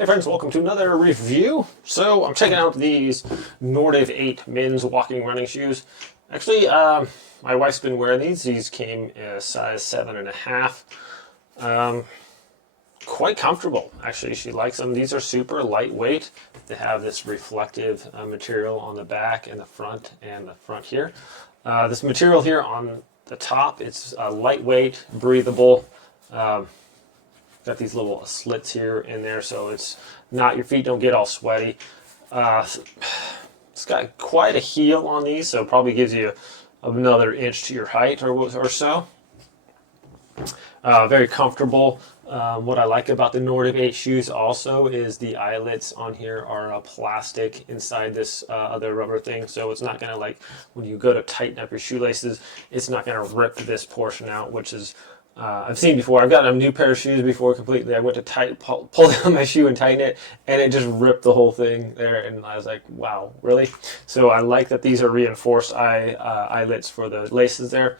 Hey friends, welcome to another review. So I'm checking out these Nortiv 8 men's walking running shoes. Actually, my wife's been wearing these. These came a size 7.5. Quite comfortable, actually. She likes them. These are super lightweight. They have this reflective material on the back and the front here. This material here on the top, it's lightweight, breathable. Got these little slits here in there, so it's not, your feet don't get all sweaty. It's got quite a heel on these, so it probably gives you another inch to your height or so. Very comfortable. What I like about the Nortiv 8 shoes also is the eyelets on here are plastic inside this other rubber thing, so it's not going to, like, when you go to tighten up your shoelaces, it's not going to rip this portion out, which is I've seen before. I've got a new pair of shoes before completely. I went to pull down my shoe and tighten it, and it just ripped the whole thing there. And I was like, wow, really? So I like that these are reinforced eyelets for the laces there.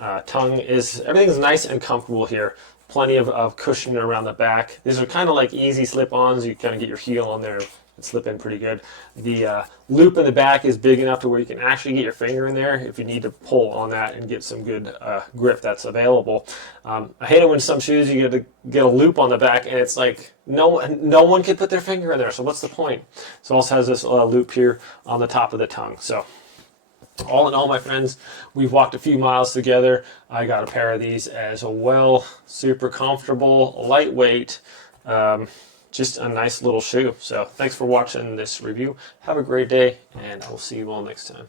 Everything's nice and comfortable here. Plenty of cushion around the back. These are kind of like easy slip-ons. You kind of get your heel on there and slip in pretty good. The loop in the back is big enough to where you can actually get your finger in there if you need to pull on that and get some good grip that's available. I hate it when some shoes you get a loop on the back and it's like no one can put their finger in there, so what's the point? So it also has this loop here on the top of the tongue. So all in all, my friends, we've walked a few miles together. I got a pair of these as well. Super comfortable, lightweight. Just a nice little shoe. So thanks for watching this review. Have a great day, and I will see you all next time.